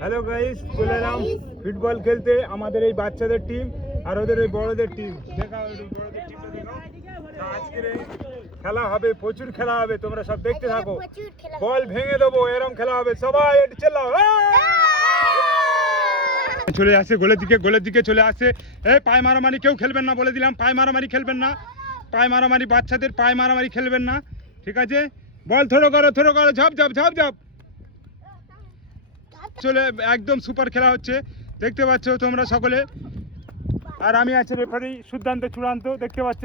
Hello guys, চলে এলাম football খেলতে। আমাদের এই বাচ্চাদের টিম আর ওদের ওই বড়দের টিম। দেখাও বড়দের টিমটা দেখাও। আজকের এই খেলা হবে, প্রচুর খেলা হবে, তোমরা সব দেখতে থাকো। বল ভেঙে দেবো, এরকম খেলা হবে। সবাই একটু চেল্লাও। চলে আসে গোলের দিকে চলে আসে। এই পায়ে মারামারি কেউ খেলবেন না, বলে দিলাম। পায়ে মারামারি খেলবেন না, পায়ে মারামারি বাচ্চাদের পায়ে মারামারি খেলবেন না, ঠিক আছে? বল থ্রো করো, ঝাপ ঝাপ ঝাপ ঝাপ। চলে একদম সুপার খেলা হচ্ছে, দেখতে পাচ্ছ তোমরা সকলে। আর আমি আছি রেফারি সিদ্ধান্ত চূড়ান্ত, দেখতে পাচ্ছ।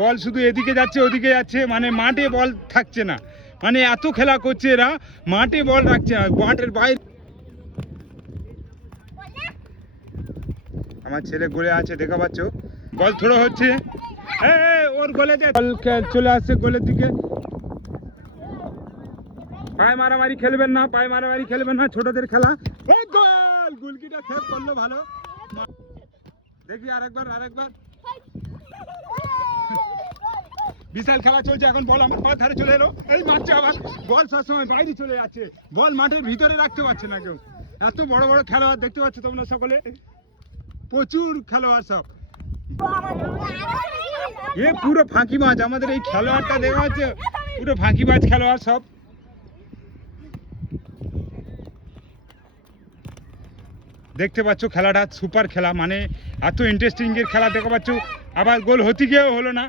বল শুধু এদিকে যাচ্ছে ওদিকে যাচ্ছে, মানে মাঠে বল থাকছে না, মানে এত খেলা করছে এরা, মাঠে বল রাখছে না, মাঠের বাইরে। আমার ছেলে গোলে আছে, দেখা পাচ্ছ। বল থ্রো হচ্ছে, ওর গোলে বল চলে আসছে গোলের দিকে। পায়ে মারামারি খেলবেন না, পায়ে মারামারি খেলবেন না, ছোটদের খেলা। গোল! গোলকিটা সেভ করলো, ভালো। দেখি আরেকবার। বিশাল খেলা চলছে এখন। বল আমার পা ধারে চলে এলো, এই মারছে আবার। বল সবসময় বাইরে চলে যাচ্ছে, বল মাঠের ভিতরে রাখতে পারছে না কেউ। এত বড় বড় খেলোয়াড়, দেখতে পাচ্ছ তোমরা সকলে, প্রচুর খেলোয়াড় সব। এ পুরো ফাঁকি মাছ, আমাদের এই খেলোয়াড়টা দেখা যাচ্ছে, পুরো ফাঁকি মাছ খেলোয়াড় সব। দেখতে পাচ্ছ খেলাটা সুপার খেলা, মানে এত ইন্টারেস্টিং এর খেলা, দেখতে পাচ্ছ। আবার গোল হতে গিয়েও হলো না।